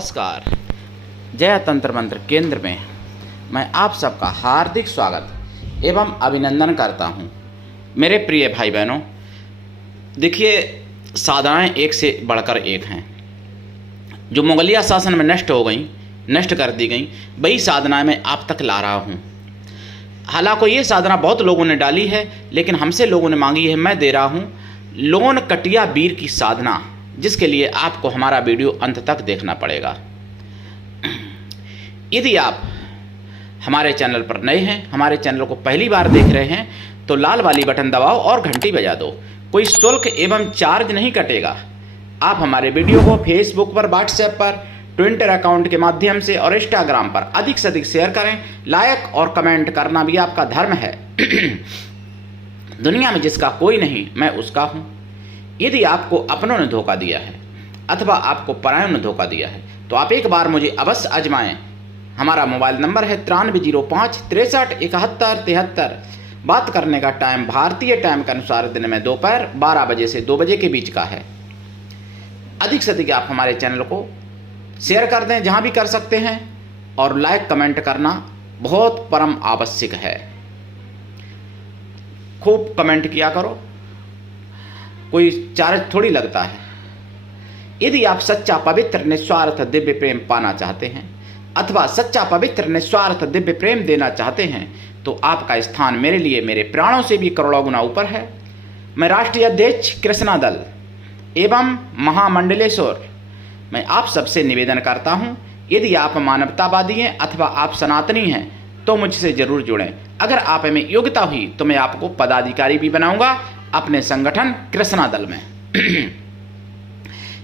नमस्कार। जय तंत्र मंत्र केंद्र में मैं आप सबका हार्दिक स्वागत एवं अभिनंदन करता हूं। मेरे प्रिय भाई बहनों, देखिए, साधनाएं एक से बढ़कर एक हैं। जो मुगलिया शासन में नष्ट कर दी गई, वही साधनाएं मैं आप तक ला रहा हूं। हालांकि ये साधना बहुत लोगों ने डाली है, लेकिन हमसे लोगों ने मांगी है, मैं दे रहा हूं लोन कटिया वीर की साधना, जिसके लिए आपको हमारा वीडियो अंत तक देखना पड़ेगा। यदि आप हमारे चैनल पर नए हैं, हमारे चैनल को पहली बार देख रहे हैं, तो लाल वाली बटन दबाओ और घंटी बजा दो। कोई शुल्क एवं चार्ज नहीं कटेगा। आप हमारे वीडियो को फेसबुक पर, व्हाट्सएप पर, ट्विटर अकाउंट के माध्यम से और इंस्टाग्राम पर अधिक से अधिक शेयर करें। लाइक और कमेंट करना भी आपका धर्म है। दुनिया में जिसका कोई नहीं, मैं उसका हूं। यदि आपको अपनों ने धोखा दिया है अथवा आपको परायों ने धोखा दिया है, तो आप एक बार मुझे अवश्य आजमाएं। हमारा मोबाइल नंबर है 9305 63 71 73। बात करने का टाइम भारतीय टाइम के अनुसार दिन में दोपहर 12 बजे से 2 बजे के बीच का है। अधिक से अधिक आप हमारे चैनल को शेयर कर दें जहां भी कर सकते हैं, और लाइक कमेंट करना बहुत परम आवश्यक है। खूब कमेंट किया करो, कोई चार्ज थोड़ी लगता है। यदि आप सच्चा पवित्र निस्वार्थ दिव्य प्रेम पाना चाहते हैं अथवा सच्चा पवित्र निस्वार्थ दिव्य प्रेम देना चाहते हैं, तो आपका स्थान मेरे लिए मेरे प्राणों से भी करोड़ों गुना ऊपर है। मैं राष्ट्रीय अध्यक्ष कृष्णा दल एवं महामंडलेश्वर, मैं आप सबसे निवेदन करता हूं, यदि आप मानवतावादी हैं अथवा आप सनातनी हैं, तो मुझसे जरूर जुड़ें। अगर आप में योग्यता हुई तो मैं आपको पदाधिकारी भी बनाऊंगा अपने संगठन कृष्णा दल में।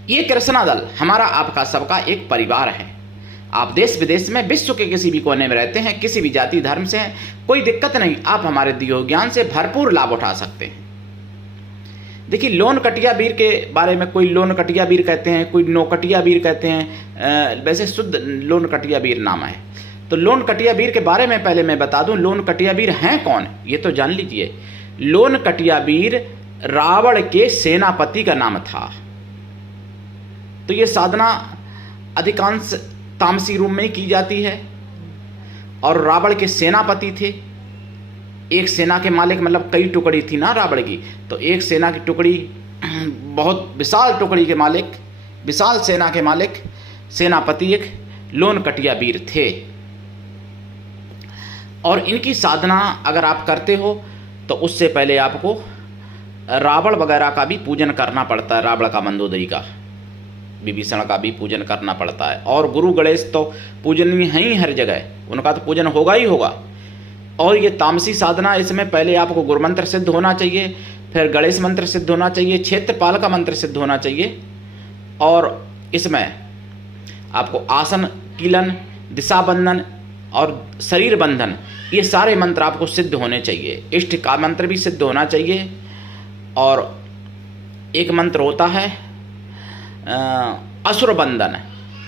ये कृष्णा दल हमारा आपका सबका एक परिवार है। आप देश विदेश में, विश्व के किसी भी कोने में रहते हैं, किसी भी जाति धर्म से हैं, कोई दिक्कत नहीं। आप हमारे दिए हुए ज्ञान से भरपूर लाभ उठा सकते हैं। देखिए, लोन कटिया वीर के बारे में कोई लोन कटिया वीर कहते हैं, कोई नौकटिया वीर कहते हैं। वैसे शुद्ध लोन कटिया वीर नाम है। तो लोन कटिया वीर के बारे में पहले मैं बता दूं, लोन कटिया वीर हैं कौन, ये तो जान लीजिए। लोन कटिया वीर रावण के सेनापति का नाम था। तो ये साधना अधिकांश तामसी रूप में ही की जाती है, और रावण के सेनापति थे। एक सेना के मालिक, मतलब कई टुकड़ी थी ना रावण की, तो एक सेना की टुकड़ी, बहुत विशाल टुकड़ी के मालिक, विशाल सेना के मालिक, सेनापति एक लोन कटिया वीर थे। और इनकी साधना अगर आप करते हो तो उससे पहले आपको रावण वगैरह का भी पूजन करना पड़ता है। रावण का, मंदोदरी का, विभीषण का भी पूजन करना पड़ता है। और गुरु गणेश तो पूजनीय हैं ही हर जगह, उनका तो पूजन होगा ही होगा। और ये तामसी साधना, इसमें पहले आपको गुरु मंत्र सिद्ध होना चाहिए, फिर गणेश मंत्र सिद्ध होना चाहिए, क्षेत्रपाल का मंत्र सिद्ध होना चाहिए, और इसमें आपको आसन कीलन, दिशा बंधन और शरीर बंधन, ये सारे मंत्र आपको सिद्ध होने चाहिए। इष्ट का मंत्र भी सिद्ध होना चाहिए। और एक मंत्र होता है असुर बंधन,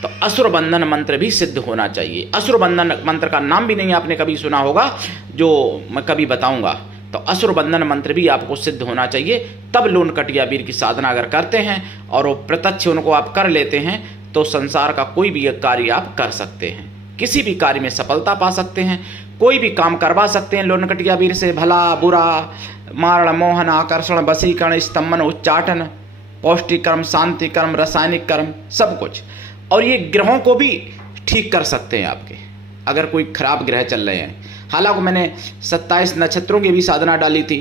तो असुर बंधन मंत्र भी सिद्ध होना चाहिए। असुर बंधन मंत्र का नाम भी नहीं आपने कभी सुना होगा, जो मैं कभी बताऊंगा। तो असुर बंधन मंत्र भी आपको सिद्ध होना चाहिए। तब लोन कटिया वीर की साधना अगर करते हैं और वो प्रत्यक्ष उनको आप कर लेते हैं, तो संसार का कोई भी कार्य आप कर सकते हैं। किसी भी कार्य में सफलता पा सकते हैं, कोई भी काम करवा सकते हैं लोन कटिया वीर से। भला बुरा, मारण मोहन, आकर्षण, वशीकरण, स्तंभन, उच्चाटन, पौष्टिक कर्म, शांति कर्म, रासायनिक कर्म, सब कुछ। और ये ग्रहों को भी ठीक कर सकते हैं आपके, अगर कोई खराब ग्रह चल रहे हैं। हालांकि मैंने 27 नक्षत्रों की भी साधना डाली थी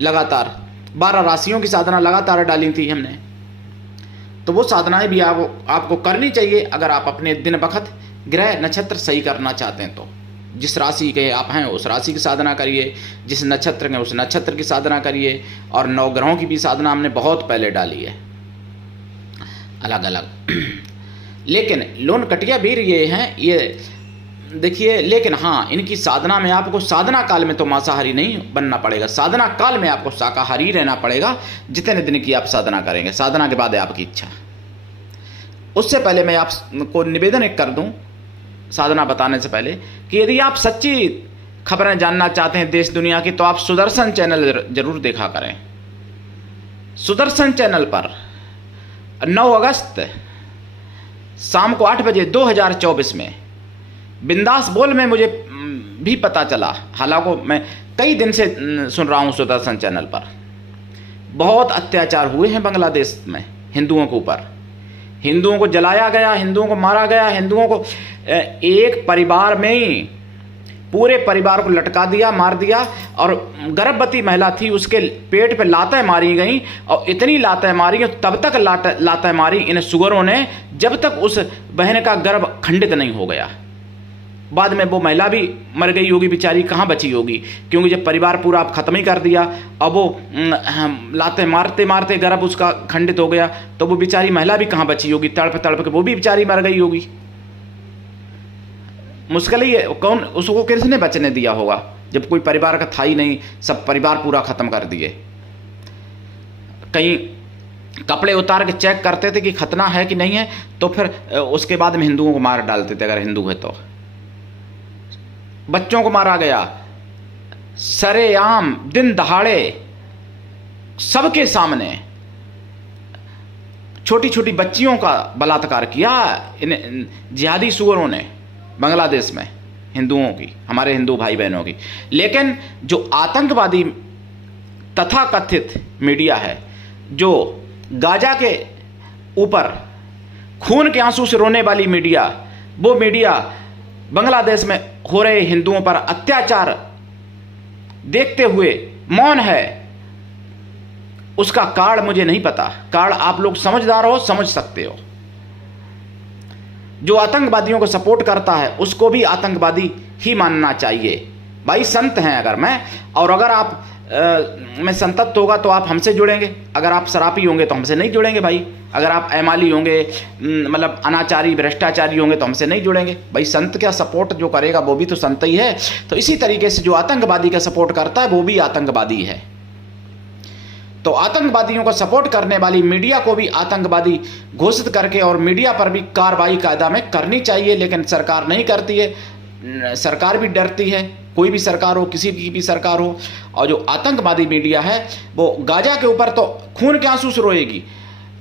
लगातार, 12 राशियों की साधना लगातार डाली थी हमने। तो वो साधनाएं भी आपको करनी चाहिए, अगर आप अपने दिन वक्त ग्रह नक्षत्र सही करना चाहते हैं। तो जिस राशि के आप हैं उस राशि की साधना करिए, जिस नक्षत्र के उस नक्षत्र की साधना करिए। और 9 ग्रहों की भी साधना हमने बहुत पहले डाली है, अलग अलग। लेकिन लोन कटिया वीर ये हैं, ये देखिए। लेकिन हाँ, इनकी साधना में आपको साधना काल में तो मांसाहारी नहीं बनना पड़ेगा, साधना काल में आपको शाकाहारी रहना पड़ेगा। जितने दिन की आप साधना करेंगे, साधना के बाद है आपकी इच्छा। उससे पहले मैं आपको निवेदन एक कर दूं, साधना बताने से पहले, कि यदि आप सच्ची खबरें जानना चाहते हैं देश दुनिया की, तो आप सुदर्शन चैनल जरूर देखा करें। सुदर्शन चैनल पर 9 अगस्त शाम को 8 बजे 2024 में बिंदास बोल में मुझे भी पता चला, हालांकि मैं कई दिन से सुन रहा हूँ सुदर्शन चैनल पर, बहुत अत्याचार हुए हैं बांग्लादेश में हिंदुओं के ऊपर। हिंदुओं को जलाया गया, हिंदुओं को मारा गया, हिंदुओं को एक परिवार में ही पूरे परिवार को लटका दिया, मार दिया। और गर्भवती महिला थी, उसके पेट पे लातें मारी गई, और इतनी लातें मारी, तब तक लातें मारी इन सुअरों ने जब तक उस बहन का गर्भ खंडित नहीं हो गया। बाद में वो महिला भी मर गई होगी बेचारी, कहाँ बची होगी, क्योंकि जब परिवार पूरा आप ख़त्म ही कर दिया, अब वो लातें मारते मारते गर्भ उसका खंडित हो गया, तो वो बेचारी महिला भी कहाँ बची होगी, तड़प तड़प के वो भी बेचारी मर गई होगी। मुश्किल ही है, कौन उसको किसने बचने दिया होगा जब कोई परिवार का था ही नहीं, सब परिवार पूरा ख़त्म कर दिए। कहीं कपड़े उतार के चेक करते थे कि खतना है कि नहीं है, तो फिर उसके बाद में हिंदुओं को मार डालते थे अगर हिंदू है तो। बच्चों को मारा गया सरेआम, दिन दहाड़े, सबके सामने। छोटी छोटी बच्चियों का बलात्कार किया इन जिहादी सुअरों ने बांग्लादेश में, हिंदुओं की, हमारे हिंदू भाई बहनों की। लेकिन जो आतंकवादी तथाकथित मीडिया है, जो गाजा के ऊपर खून के आंसू से रोने वाली मीडिया, वो मीडिया बांग्लादेश में हो रहे हिंदुओं पर अत्याचार देखते हुए मौन है। उसका कारण मुझे नहीं पता, कारण आप लोग समझदार हो, समझ सकते हो। जो आतंकवादियों को सपोर्ट करता है उसको भी आतंकवादी ही मानना चाहिए। भाई संत हैं अगर मैं, और अगर आप मैं संतत्व होगा तो आप हमसे जुड़ेंगे, अगर आप शराबी होंगे तो हमसे नहीं जुड़ेंगे भाई, अगर आप ऐमाली होंगे, मतलब अनाचारी भ्रष्टाचारी होंगे तो हमसे नहीं जुड़ेंगे भाई। संत का सपोर्ट जो करेगा वो भी तो संत ही है। तो इसी तरीके से जो आतंकवादी का सपोर्ट करता है वो भी आतंकवादी है। तो आतंकवादियों को सपोर्ट करने वाली मीडिया को भी आतंकवादी घोषित करके और मीडिया पर भी कार्रवाई कायदा में करनी चाहिए, लेकिन सरकार नहीं करती है। सरकार भी डरती है, कोई भी सरकार हो, किसी की भी सरकार हो। और जो आतंकवादी मीडिया है वो गाजा के ऊपर तो खून के आंसू से रोएगी,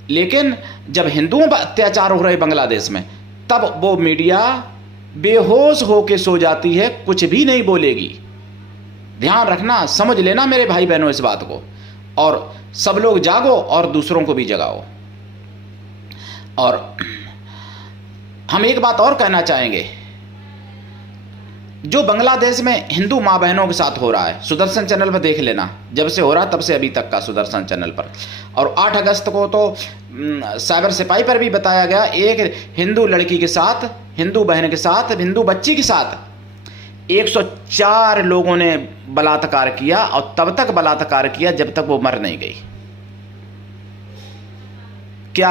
लेकिन जब हिंदुओं पर अत्याचार हो रहे बांग्लादेश में, तब वो मीडिया बेहोश होकर सो जाती है, कुछ भी नहीं बोलेगी। ध्यान रखना, समझ लेना मेरे भाई बहनों इस बात को, और सब लोग जागो और दूसरों को भी जगाओ। और हम एक बात और कहना चाहेंगे, जो बांग्लादेश में हिंदू माँ बहनों के साथ हो रहा है, सुदर्शन चैनल पर देख लेना, जब से हो रहा तब से अभी तक का सुदर्शन चैनल पर। और 8 अगस्त को तो साइबर सिपाही पर भी बताया गया, एक हिंदू लड़की के साथ, हिंदू बहन के साथ, हिंदू बच्ची के साथ 104 लोगों ने बलात्कार किया, और तब तक बलात्कार किया जब तक वो मर नहीं गई। क्या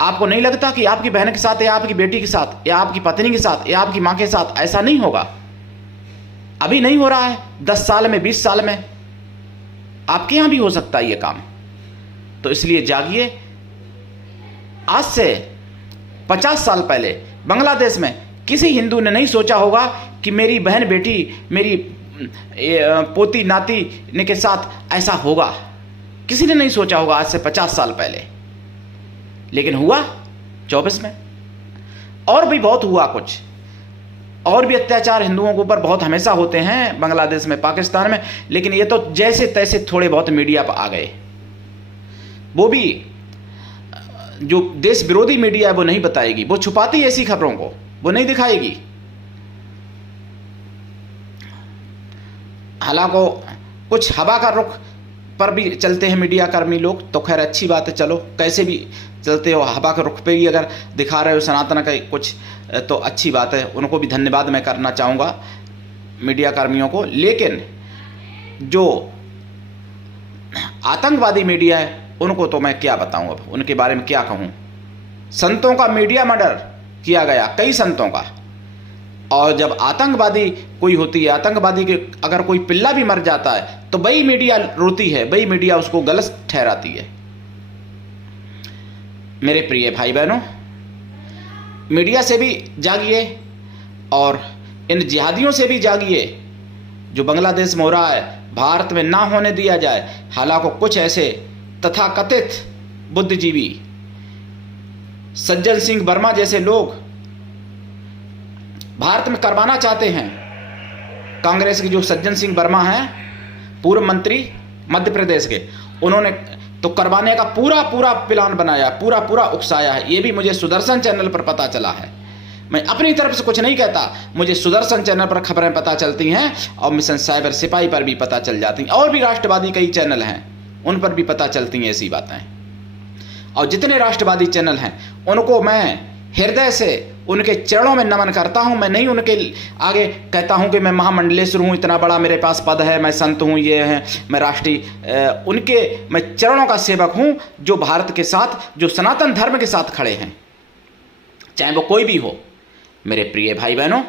आपको नहीं लगता कि आपकी बहन के साथ, या आपकी बेटी के साथ, या आपकी पत्नी के साथ, या आपकी मां के साथ ऐसा नहीं होगा? अभी नहीं हो रहा है, 10 साल में, 20 साल में आपके यहां भी हो सकता है ये काम। तो इसलिए जागिए। आज से 50 साल पहले बांग्लादेश में किसी हिंदू ने नहीं सोचा होगा कि मेरी बहन बेटी, मेरी पोती नाती के साथ ऐसा होगा। किसी ने नहीं सोचा होगा आज से 50 साल पहले, लेकिन हुआ 24 में। और भी बहुत हुआ, कुछ और भी अत्याचार हिंदुओं के ऊपर बहुत हमेशा होते हैं बांग्लादेश में, पाकिस्तान में, लेकिन ये तो जैसे तैसे थोड़े बहुत मीडिया पर आ गए। वो भी जो देश विरोधी मीडिया है वो नहीं बताएगी, वो छुपाती है ऐसी खबरों को, वो नहीं दिखाएगी। हालांकि कुछ हवा का रुख पर भी चलते हैं मीडिया कर्मी लोग, तो खैर अच्छी बात है, चलो कैसे भी चलते हो, हवा के रुख पे ही अगर दिखा रहे हो सनातन का कुछ, तो अच्छी बात है, उनको भी धन्यवाद मैं करना चाहूँगा मीडिया कर्मियों को। लेकिन जो आतंकवादी मीडिया है उनको तो मैं क्या बताऊँ, अब उनके बारे में क्या कहूँ। संतों का मीडिया मर्डर किया गया, कई संतों का। और जब आतंकवादी कोई होती है, आतंकवादी के अगर कोई पिल्ला भी मर जाता है तो वही मीडिया रोती है, वही मीडिया उसको गलत ठहराती है। मेरे प्रिय भाई बहनों, मीडिया से भी जागिए और इन जिहादियों से भी जागिए। जो बांग्लादेश में हो रहा है भारत में ना होने दिया जाए। हालांकि कुछ ऐसे तथाकथित बुद्धिजीवी सज्जन सिंह वर्मा जैसे लोग भारत में करवाना चाहते हैं। कांग्रेस के जो सज्जन सिंह वर्मा हैं, पूर्व मंत्री मध्य प्रदेश के, उन्होंने तो करवाने का पूरा पूरा प्लान बनाया, पूरा पूरा उकसाया है। ये भी मुझे सुदर्शन चैनल पर पता चला है। मैं अपनी तरफ से कुछ नहीं कहता, मुझे सुदर्शन चैनल पर खबरें पता चलती हैं और मिशन साइबर सिपाही पर भी पता चल जाती हैं, और भी राष्ट्रवादी कई चैनल हैं उन पर भी पता चलती हैं ऐसी बातें। और जितने राष्ट्रवादी चैनल हैं उनको मैं हृदय से उनके चरणों में नमन करता हूं। मैं नहीं उनके आगे कहता हूं कि मैं महामंडलेश्वर हूं, इतना बड़ा मेरे पास पद है, मैं संत हूं, ये है, मैं राष्ट्रीय, उनके मैं चरणों का सेवक हूं जो भारत के साथ, जो सनातन धर्म के साथ खड़े हैं, चाहे वो कोई भी हो। मेरे प्रिय भाई बहनों,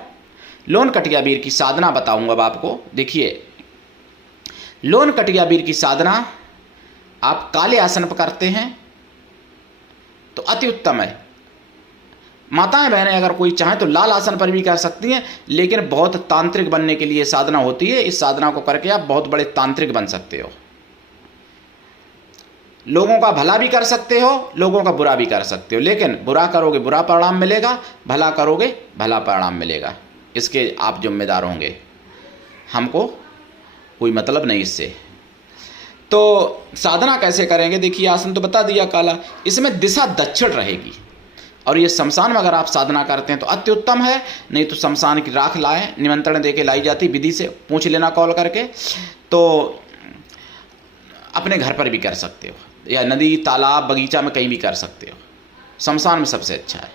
लोन कटियाबीर की साधना बताऊंगा अब आपको। देखिए, लोन कटियाबीर की साधना आप काले आसन पर करते हैं तो अति उत्तम है। माताएं बहनें अगर कोई चाहें तो लाल आसन पर भी कर सकती हैं, लेकिन बहुत तांत्रिक बनने के लिए साधना होती है। इस साधना को करके आप बहुत बड़े तांत्रिक बन सकते हो। लोगों का भला भी कर सकते हो, लोगों का बुरा भी कर सकते हो, लेकिन बुरा करोगे बुरा परिणाम मिलेगा, भला करोगे भला परिणाम मिलेगा। इसके आप जिम्मेदार होंगे, हमको कोई मतलब नहीं इससे। तो साधना कैसे करेंगे? देखिए, आसन तो बता दिया काला, इसमें दिशा दक्षिण रहेगी। और ये शमशान में अगर आप साधना करते हैं तो अति उत्तम है, नहीं तो शमशान की राख लाएं, निमंत्रण देके लाई जाती, विधि से पूछ लेना कॉल करके। तो अपने घर पर भी कर सकते हो, या नदी तालाब बगीचा में कहीं भी कर सकते हो, शमशान में सबसे अच्छा है।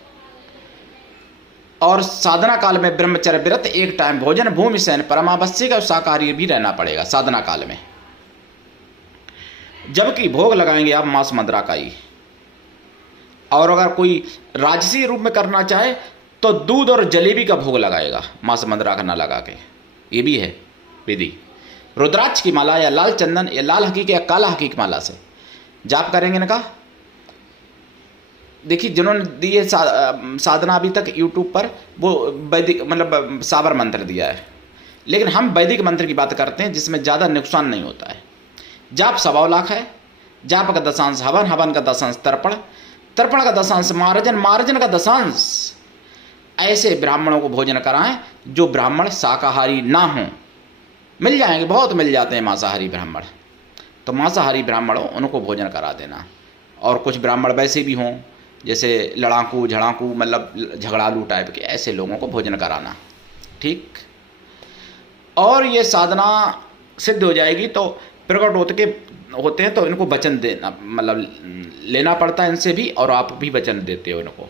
और साधना काल में ब्रह्मचर्य व्रत, एक टाइम भोजन, भूमि शयन, परमावश्यक और शाकाहारी भी रहना पड़ेगा साधना काल में। जबकि भोग लगाएंगे आप मांस मदिरा का ही। और अगर कोई राजसी रूप में करना चाहे तो दूध और जलेबी का भोग लगाएगा, मांस मदिरा का ना लगा के। ये भी है विधि। रुद्राक्ष की माला या लाल चंदन या लाल हकीक या काला हकीक माला से जाप करेंगे इनका। देखिए, जिन्होंने दिए साधना अभी तक यूट्यूब पर, वो वैदिक मतलब साबर मंत्र दिया है, लेकिन हम वैदिक मंत्र की बात करते हैं जिसमें ज़्यादा नुकसान नहीं होता है। जाप 1.25 लाख है। जाप का दशांश हवन, हवन का दशांश तर्पण, तर्पण का दशांश मार्जन, मार्जन का दशांश ऐसे ब्राह्मणों को भोजन कराएं जो ब्राह्मण शाकाहारी ना हों। मिल जाएंगे, बहुत मिल जाते हैं मांसाहारी ब्राह्मण। तो मांसाहारी ब्राह्मणों उनको भोजन करा देना। और कुछ ब्राह्मण वैसे भी हों जैसे लड़ाकू झड़ाकू, मतलब झगड़ालू टाइप के, ऐसे लोगों को भोजन कराना। ठीक। और ये साधना सिद्ध हो जाएगी तो प्रकट होते हैं तो इनको वचन देना, मतलब लेना पड़ता है इनसे भी, और आप भी वचन देते हो इनको।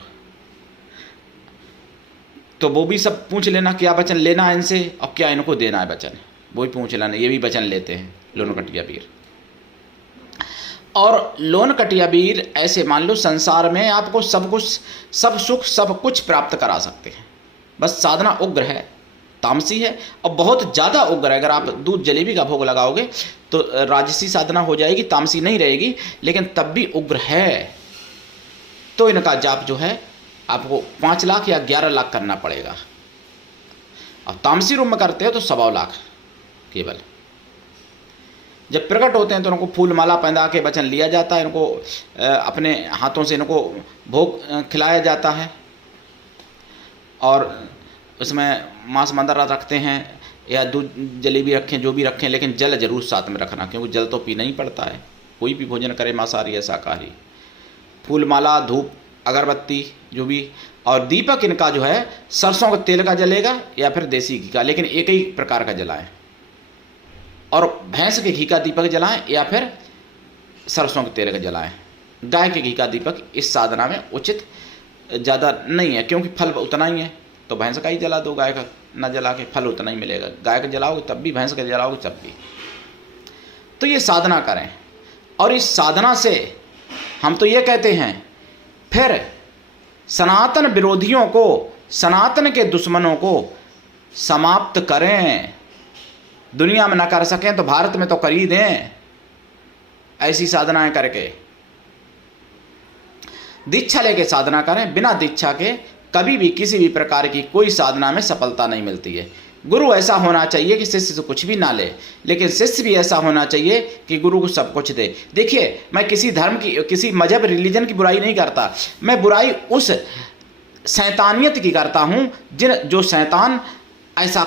तो वो भी सब पूछ लेना क्या वचन लेना है इनसे और क्या इनको देना है वचन, वो भी पूछ लेना। ये भी वचन लेते हैं लोन कटियाबीर। और लोन कटियाबीर ऐसे मान लो संसार में आपको सब कुछ, सब सुख, सब कुछ प्राप्त करा सकते हैं। बस साधना उग्र है, तामसी है, और बहुत ज़्यादा उग्र है। अगर आप दूध जलेबी का भोग लगाओगे तो राजसी साधना हो जाएगी, तामसी नहीं रहेगी, लेकिन तब भी उग्र है। तो इनका जाप जो है आपको 5 लाख या 11 लाख करना पड़ेगा। और तामसी रूप में करते हो तो 1.25 लाख केवल। जब प्रकट होते हैं तो उनको फूल माला पहना के वचन लिया जाता है, इनको अपने हाथों से इनको भोग खिलाया जाता है। और उसमें मांस मदिरा रखते हैं या दूध जलेबी रखें, जो भी रखें, लेकिन जल जरूर साथ में रखना, क्योंकि जल तो पीना ही पड़ता है कोई भी भोजन करे, मांसाहारी या शाकाहारी। फूल माला, धूप, अगरबत्ती जो भी। और दीपक इनका जो है सरसों के तेल का जलेगा या फिर देसी घी का, लेकिन एक ही प्रकार का जलाएं। और भैंस के घी का दीपक जलाएं या फिर सरसों के तेल का जलाएं। गाय के घी का दीपक इस साधना में उचित ज़्यादा नहीं है, क्योंकि फल उतना ही है। तो भैंस का ही जला दो, गाय का ना जला के, फल उतना ही मिलेगा। गाय का जलाओगे तब भी, भैंस का जलाओगे तब भी। तो ये साधना करें। और इस साधना से हम तो ये कहते हैं, फिर सनातन विरोधियों को, सनातन के दुश्मनों को समाप्त करें। दुनिया में ना कर सकें तो भारत में तो कर ही दें, ऐसी साधनाएं करके। दीक्षा लेके साधना करें, बिना दीक्षा के कभी भी किसी भी प्रकार की कोई साधना में सफलता नहीं मिलती है। गुरु ऐसा होना चाहिए कि शिष्य से कुछ भी ना ले, लेकिन शिष्य भी ऐसा होना चाहिए कि गुरु को सब कुछ दे। देखिए, मैं किसी धर्म की, किसी मजहब, रिलीजन की बुराई नहीं करता, मैं बुराई उस शैतानियत की करता हूँ जो शैतान ऐसा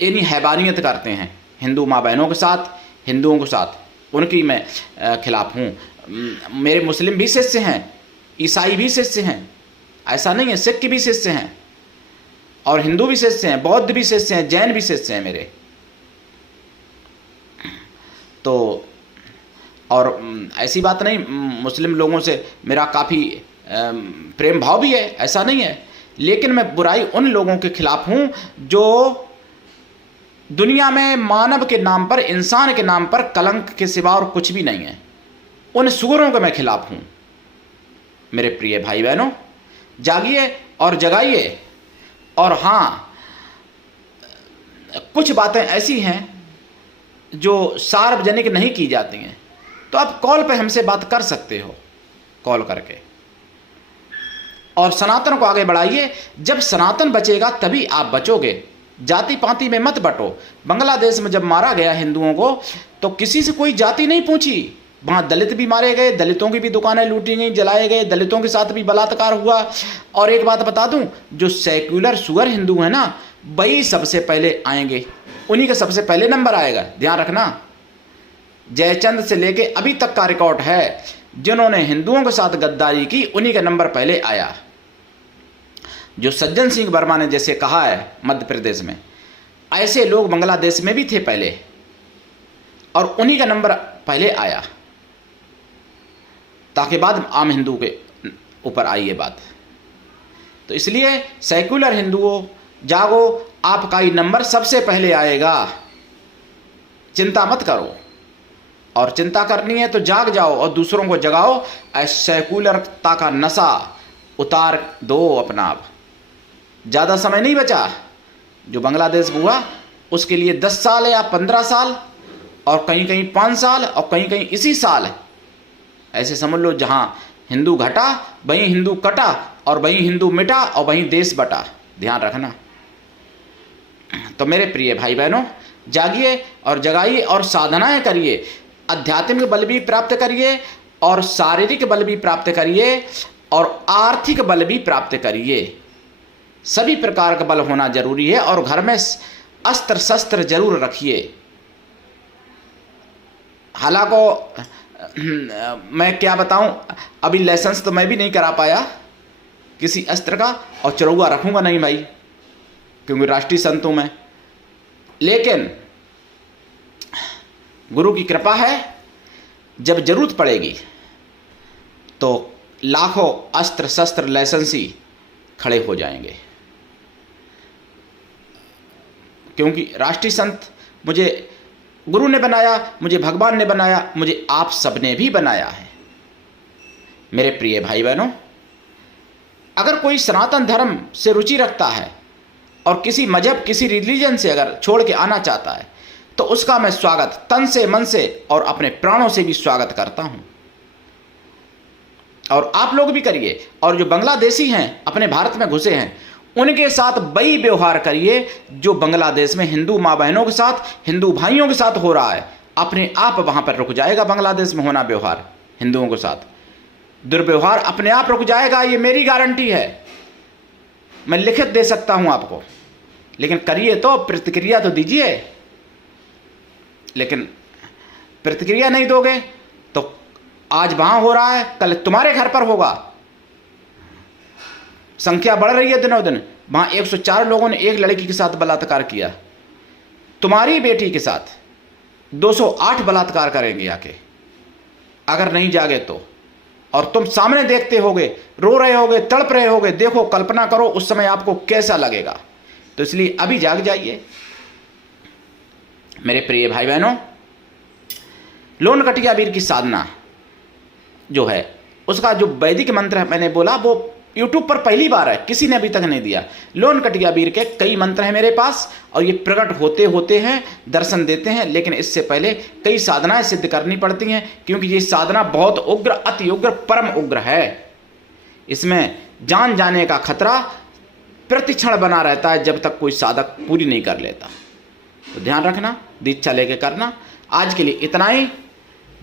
यानी हैवानियत करते हैं हिंदू माँ बहनों के साथ, हिंदुओं के साथ, उनकी मैं खिलाफ हूँ। मेरे मुस्लिम भी शिष्य हैं, ईसाई भी शिष्य हैं, ऐसा नहीं है, सिख भी शिष्य हैं, और हिंदू भी शिष्य हैं, बौद्ध भी शिष्य हैं, जैन भी शिष्य हैं मेरे। तो और ऐसी बात नहीं, मुस्लिम लोगों से मेरा काफ़ी प्रेम भाव भी है, ऐसा नहीं है, लेकिन मैं बुराई उन लोगों के खिलाफ हूँ जो दुनिया में मानव के नाम पर, इंसान के नाम पर कलंक के सिवा और कुछ भी नहीं है। उन सुअरों के मैं खिलाफ हूँ। मेरे प्रिय भाई बहनों, जागिए और जगाइए। और हाँ, कुछ बातें ऐसी हैं जो सार्वजनिक नहीं की जाती हैं, तो आप कॉल पे हमसे बात कर सकते हो, कॉल करके, और सनातन को आगे बढ़ाइए। जब सनातन बचेगा तभी आप बचोगे। जाति पाति में मत बटो। बांग्लादेश में जब मारा गया हिंदुओं को, तो किसी से कोई जाति नहीं पूछी। वहाँ दलित भी मारे गए, दलितों की भी दुकानें लूटी गई, जलाए गए, दलितों के साथ भी बलात्कार हुआ। और एक बात बता दूं, जो सेक्युलर सुअर हिंदू है ना, वही सबसे पहले आएंगे, उन्हीं का सबसे पहले नंबर आएगा, ध्यान रखना। जयचंद से लेके अभी तक का रिकॉर्ड है, जिन्होंने हिंदुओं के साथ गद्दारी की उन्हीं का नंबर पहले आया। जो सज्जन सिंह वर्मा ने जैसे कहा है मध्य प्रदेश में, ऐसे लोग बांग्लादेश में भी थे पहले, और उन्हीं का नंबर पहले आया, ताकि बाद आम हिंदू के ऊपर आई ये बात। तो इसलिए सेक्युलर हिंदुओं जागो, आपका ही नंबर सबसे पहले आएगा, चिंता मत करो। और चिंता करनी है तो जाग जाओ और दूसरों को जगाओ। सेक्युलरता का नशा उतार दो अपना। आप ज़्यादा समय नहीं बचा। जो बांग्लादेश में हुआ उसके लिए 10 साल या 15 साल, और कहीं कहीं 5 साल, और कहीं कहीं इसी साल, ऐसे समझ लो जहाँ हिंदू घटा वहीं हिंदू कटा, और वहीं हिंदू मिटा, और वहीं देश बटा। ध्यान रखना। तो मेरे प्रिय भाई बहनों, जागिए और जगाइए और साधनाएं करिए। आध्यात्मिक बल भी प्राप्त करिए, और शारीरिक बल भी प्राप्त करिए, और आर्थिक बल भी प्राप्त करिए। सभी प्रकार का बल होना जरूरी है। और घर में अस्त्र शस्त्र जरूर रखिए। हालांकि मैं क्या बताऊं, अभी लाइसेंस तो मैं भी नहीं करा पाया किसी अस्त्र का, और चरौआ रखूंगा नहीं भाई, क्योंकि राष्ट्रीय संत हूं मैं। लेकिन गुरु की कृपा है, जब जरूरत पड़ेगी तो लाखों अस्त्र शस्त्र लाइसेंसी खड़े हो जाएंगे। क्योंकि राष्ट्रीय संत मुझे गुरु ने बनाया, मुझे भगवान ने बनाया, मुझे आप सबने भी बनाया है। मेरे प्रिय भाई बहनों, अगर कोई सनातन धर्म से रुचि रखता है और किसी मजहब, किसी रिलीजन से अगर छोड़ के आना चाहता है, तो उसका मैं स्वागत तन से, मन से और अपने प्राणों से भी स्वागत करता हूं। और आप लोग भी करिए। और जो बांग्लादेशी हैं, अपने भारत में घुसे हैं, उनके साथ वही व्यवहार करिए जो बांग्लादेश में हिंदू माँ बहनों के साथ, हिंदू भाइयों के साथ हो रहा है। अपने आप वहां पर रुक जाएगा बांग्लादेश में होना व्यवहार हिंदुओं के साथ, दुर्व्यवहार अपने आप रुक जाएगा। ये मेरी गारंटी है, मैं लिखित दे सकता हूं आपको। लेकिन करिए तो, प्रतिक्रिया तो दीजिए। लेकिन प्रतिक्रिया नहीं दोगे तो आज वहां हो रहा है, कल तुम्हारे घर पर होगा। संख्या बढ़ रही है दिनों दिन। वहां 104 लोगों ने एक लड़की के साथ बलात्कार किया, तुम्हारी बेटी के साथ 208 बलात्कार करेंगे आके, अगर नहीं जागे तो। और तुम सामने देखते होगे, रो रहे होगे, तड़प रहे होगे। देखो, कल्पना करो उस समय आपको कैसा लगेगा। तो इसलिए अभी जाग जाइए मेरे प्रिय भाई बहनों। लोन कटिया वीर की साधना जो है, उसका जो वैदिक मंत्र है, मैंने बोला वो YouTube पर पहली बार है, किसी ने अभी तक नहीं दिया। लोन कटिया वीर के कई मंत्र हैं मेरे पास, और ये प्रकट होते होते हैं, दर्शन देते हैं। लेकिन इससे पहले कई साधनाएं सिद्ध करनी पड़ती हैं, क्योंकि ये साधना बहुत उग्र, अति उग्र, परम उग्र है। इसमें जान जाने का खतरा प्रतिक्षण बना रहता है जब तक कोई साधक पूरी नहीं कर लेता। तो ध्यान रखना, दीक्षा लेके करना। आज के लिए इतना ही।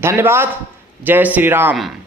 धन्यवाद। जय श्री राम।